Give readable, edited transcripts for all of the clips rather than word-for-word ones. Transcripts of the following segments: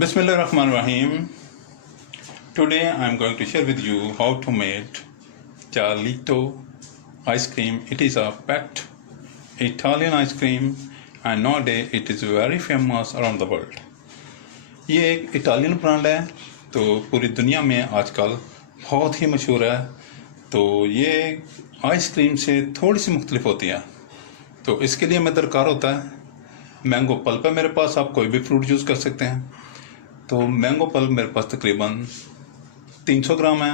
Bismillahirrahmanirrahim. Today I am going to share with you how to make Gelato ice cream. It is a pet Italian ice cream and nowadays it is very famous around the world. ये एक Italian brand है तो पूरी दुनिया में आजकल बहुत ही मशहूर है। तो ये आइसक्रीम से थोड़ी सी मुख्तलिफ होती है। तो इसके लिए हमें दरकार होता है मैंगो पल्प है मेरे पास, आप कोई भी फ्रूट यूज़ कर सकते हैं। तो मैंगो पल्प मेरे पास तकरीबन 300 ग्राम है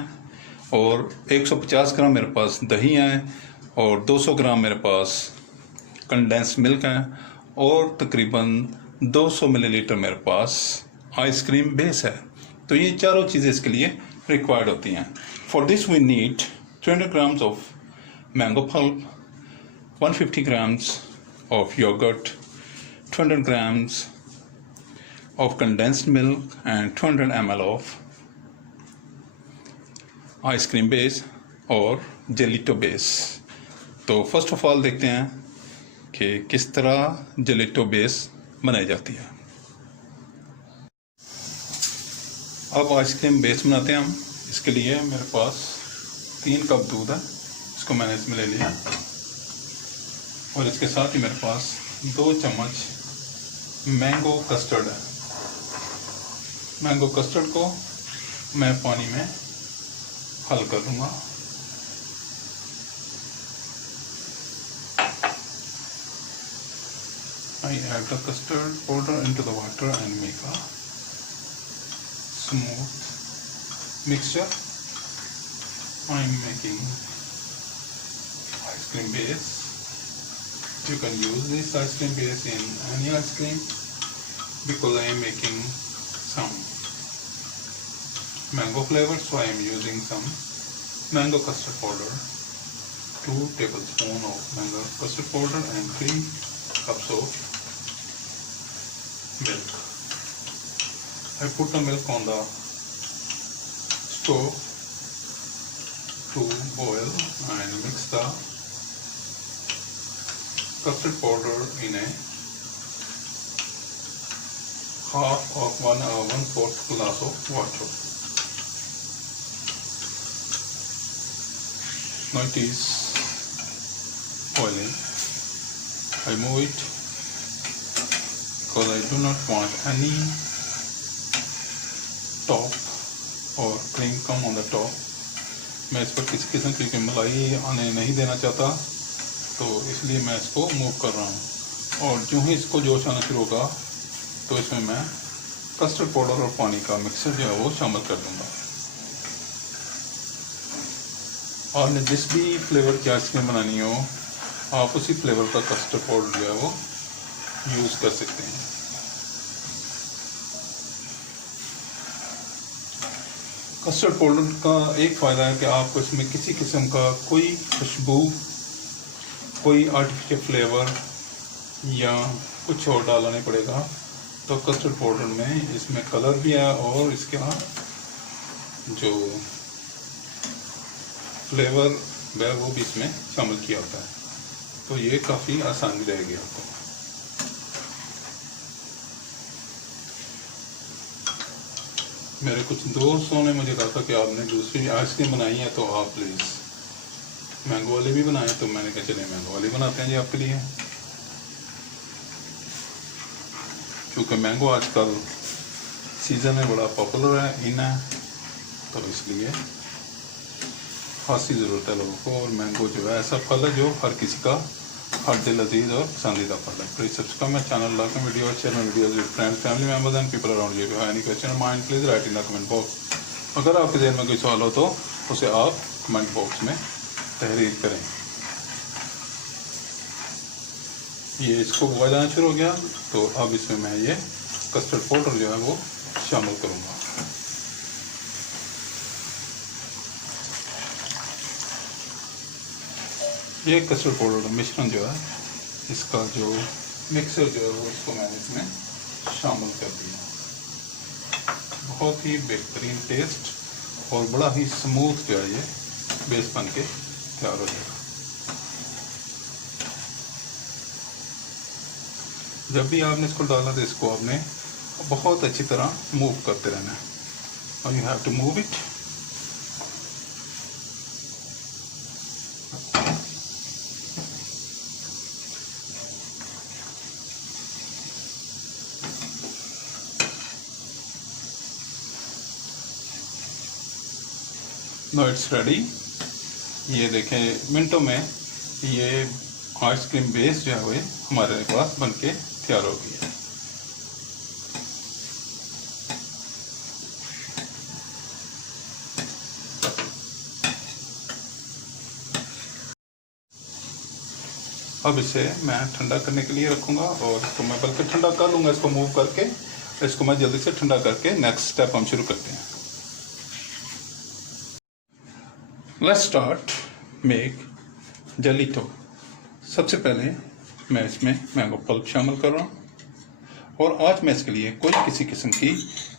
और 150 ग्राम मेरे पास दही है और 200 ग्राम मेरे पास कंडेंस मिल्क है और तकरीबन 200 मिलीलीटर मेरे पास आइसक्रीम बेस है। तो ये चारों चीज़ें इसके लिए रिक्वायर्ड होती हैं। For this we need 200 grams of mango pulp, 150 grams of yogurt, 200 grams of condensed milk and 200 ml of ice cream base और जेलिटो बेस। तो फर्स्ट ऑफ ऑल देखते हैं कि किस तरह जेलिटो बेस बनाई जाती है। अब आइसक्रीम बेस बनाते हैं हम। इसके लिए मेरे पास 3 कप दूध है, इसको मैंने इसमें ले लिया और इसके साथ ही मेरे पास 2 चम्मच मैंगो कस्टर्ड है। मैंगो कस्टर्ड को मैं पानी में हल कर दूंगा। I add the custard powder into the water and make a smooth mixture. I am making ice cream base. You can use this ice cream base in any ice cream because I am making some mango flavor, so I am using some mango custard powder, 2 tablespoons of mango custard powder and 3 cups of milk. I put the milk on the stove to boil and mix the custard powder in a half of 1/4 glass of water. Now it is boiling. I move it because I do not want any top or cream come on the top. मैं इस पर किसी किस्म की मलाई आने नहीं देना चाहता, तो इसलिए मैं इसको मूव कर रहा हूँ। और जो ही इसको जोश आना शुरू होगा तो इसमें मैं कस्टर्ड पाउडर और पानी का मिक्सर जो है वो शामिल कर दूँगा। आपने जिस भी फ्लेवर की आइसक्रीम बनानी हो आप उसी फ्लेवर का कस्टर्ड पाउडर जो है वो यूज़ कर सकते हैं। कस्टर्ड पाउडर का एक फ़ायदा है कि आपको इसमें किसी किस्म का कोई खुशबू, कोई आर्टिफिशियल फ्लेवर या कुछ और डालना नहीं पड़ेगा। तो कस्टर्ड पाउडर में इसमें कलर भी है और इसका जो फ्लेवर है वो भी इसमें शामिल किया होता है। तो ये काफ़ी आसानी रहेगी आपको। मेरे कुछ दोस्तों ने मुझे कहा था कि आपने दूसरी आइसक्रीम बनाई है तो आप प्लीज़ मैंगो वाली भी बनाए, तो मैंने कहा चलिए मैंगो वाली बनाते हैं जी आपके लिए। क्योंकि मैंगो आजकल सीज़न में बड़ा पॉपुलर है, इन है, तो इसलिए खासी ज़रूरत है लोगों को। और मैंगो जो है ऐसा फल है जो हर किसी का हर दिल अजीज़ और पसंदीदा फल है। Please subscribe my channel, like my video, share my videos with friends, family members and people around you. Any question mind please write in the comment box. अगर आपके जहन में कोई सवाल हो तो उसे आप कमेंट बॉक्स में तहरीर करें। ये इसको उबाल जाना शुरू हो गया तो अब इसमें मैं ये कस्टर्ड पाउडर जो है वो शामिल करूँगा। ये कस्टर्ड पाउडर मिश्रण जो है इसका जो मिक्सर जो है वो इसको मैंने इसमें शामिल कर दिया। बहुत ही बेहतरीन टेस्ट और बड़ा ही स्मूथ जो है ये बेस बन के तैयार हो जाएगा। जब भी आपने इसको डाला तो इसको आपने बहुत अच्छी तरह मूव करते रहना है। और you have to move it. No it's ready. ये देखें मिनटों में ये आइसक्रीम बेस जो है वो हमारे पास बनके तैयार हो गई है। अब इसे मैं ठंडा करने के लिए रखूँगा और इसको मैं बल्कि ठंडा कर लूँगा। इसको मूव करके इसको मैं जल्दी से ठंडा करके नेक्स्ट स्टेप हम शुरू करते हैं। Let's start make gelato. सबसे पहले मैं इसमें मैंगो पल्प शामिल कर रहा हूँ और आज मैं इसके लिए कोई किसी किस्म की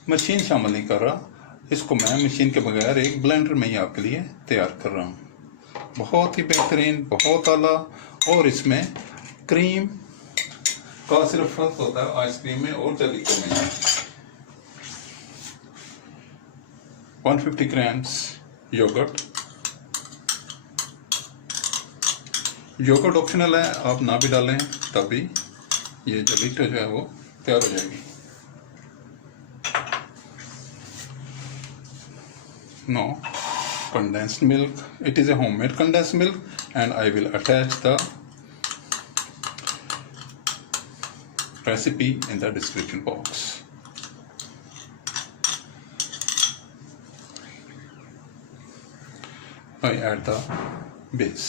मशीन शामिल नहीं कर रहा। इसको मैं मशीन के बगैर एक ब्लेंडर में ही आपके लिए तैयार कर रहा हूँ। बहुत ही बेहतरीन, बहुत आला। और इसमें क्रीम का सिर्फ फर्क होता है आइसक्रीम में और जेलिटो में। 150 ग्राम्स योगर्ट। योगर्ट ऑप्शनल है, आप ना भी डालें तभी ये जेलिटो जो है वो तैयार हो जाएगी। No condensed milk. It is a homemade condensed milk and I will attach the recipe in the description box. I add the base.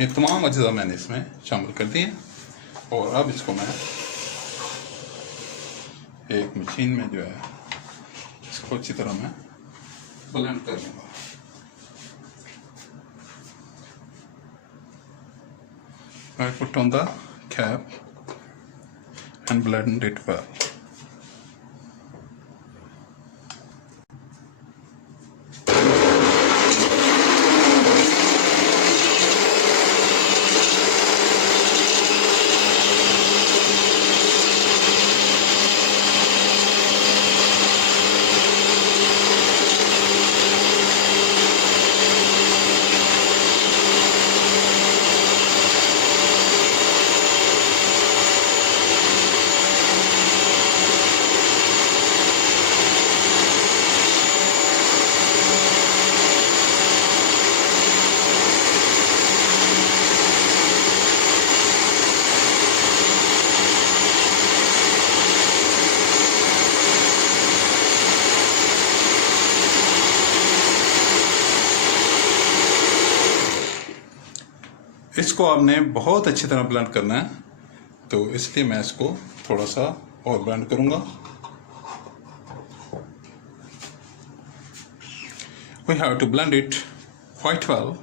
ये तमाम अज्जा मैंने इसमें शामिल कर दिए और अब इसको मैं एक मशीन में जो है इसको अच्छी तरह मैं ब्लेंड कर लूँगा। I put on the cap and blend it well. इसको आपने बहुत अच्छी तरह ब्लेंड करना है, तो इसलिए मैं इसको थोड़ा सा और ब्लेंड करूंगा। We have to blend it quite well.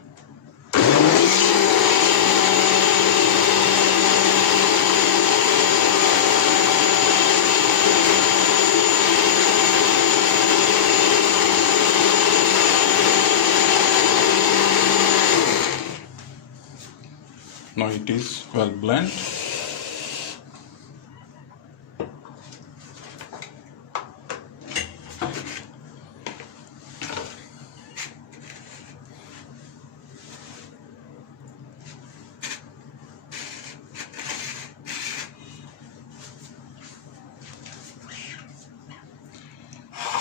Now it is well blend.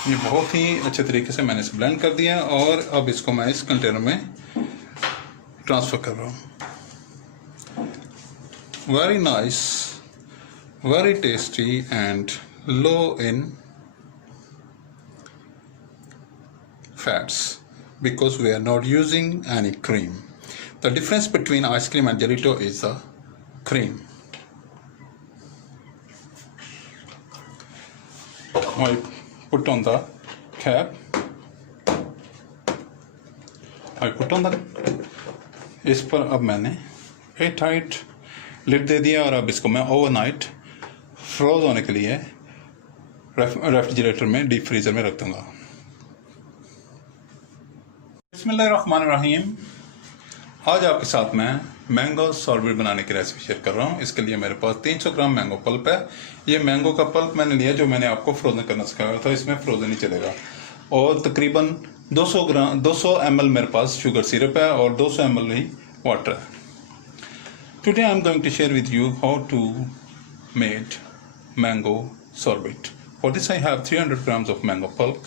ये बहुत ही अच्छे तरीके से मैंने इसे ब्लेंड कर दिया और अब इसको मैं इस कंटेनर में ट्रांसफ़र कर रहा हूँ। Very nice, very tasty and low in fats because we are not using any cream. The difference between ice cream and gelato is the cream. I put on the cap. I put on the इस पर अब मैंने air tight lid दे दिया और अब इसको मैं overnight froze होने के लिए रेफ्रिजरेटर में डीप फ्रीजर में रख दूंगा। बिस्मिल्लाहिर्रहमानिर्रहीम। आज आपके साथ मैं मैंगो सॉर्बेट बनाने की रेसिपी शेयर कर रहा हूँ। इसके लिए मेरे पास 300 ग्राम मैंगो पल्प है। ये मैंगो का पल्प मैंने लिया जो मैंने आपको फ्रोजन करना सिखाया था, इसमें फ्रोजन ही चलेगा। और तकरीबन 200 ml मेरे पास शुगर सिरप है और 200 ml ही वाटर है। Today I am going to share with you how to made mango sorbet. For this I have 300 grams of mango pulp,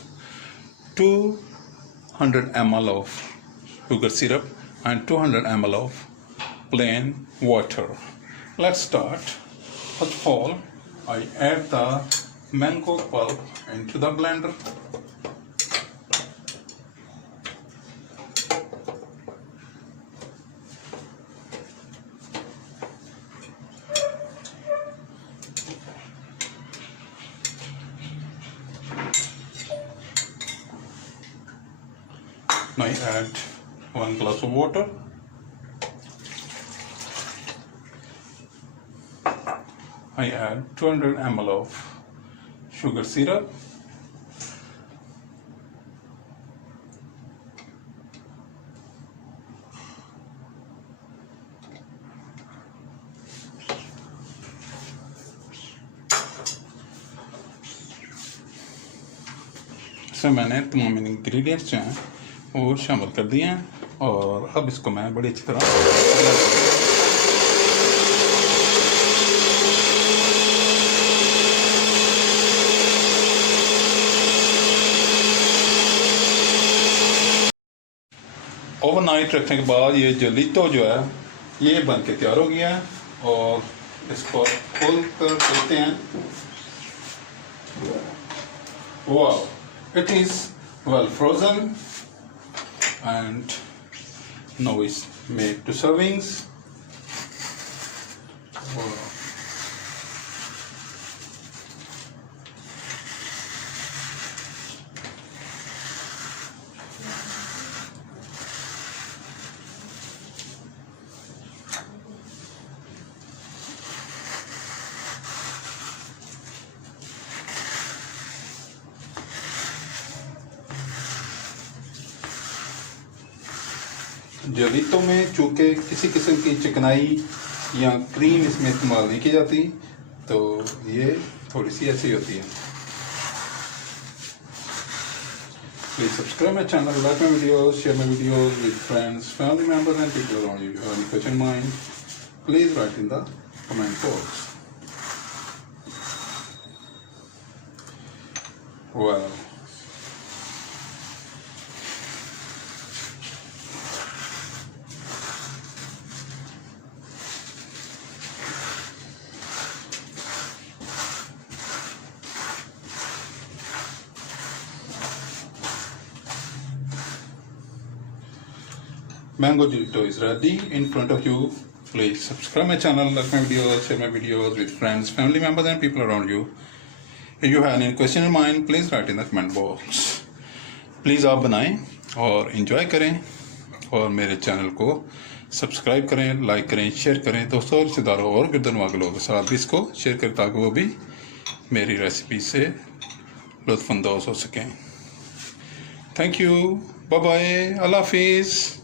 200 ml of sugar syrup and 200 ml of plain water. Let's start. First of all, I add the mango pulp into the blender. Now I add 1 glass of water. I add 200 ml of sugar syrup. इसमें मैंने तमाम ingredients जो हैं वो शामिल कर दिए हैं और अब इसको मैं बड़ी अच्छी तरह ओवरनाइट रखने के बाद ये जेलिटो जो है ये बन के तैयार हो गया है और इसको खोल कर देखते हैं। वाह, it is well frozen and now it's made to servings. Wow. जेलिटो में चूँकि किसी किस्म की चिकनाई या क्रीम इसमें इस्तेमाल नहीं की जाती तो ये थोड़ी सी ऐसी होती है। Please subscribe my channel, like my videos, share my videos with friends, family members and people around you. Any question mind, please right in the comment box. Wow. Mango Gelato is ready in front of you. Please subscribe my channel, like my videos, share my videos with friends, family members and people around you. If you have any question in mind, please write in the comment box. Please आप बनाएं और enjoy करें और मेरे channel को subscribe करें, like करें, share करें दोस्तों और रिश्तेदारों और गिरदनवा के लोगों के साथ भी इसको शेयर करें ताकि वो भी मेरी रेसिपी से लुत्फ़अंदोज़ हो सकें। थैंक यू, बाय बाय, अल्लाह हाफिज़।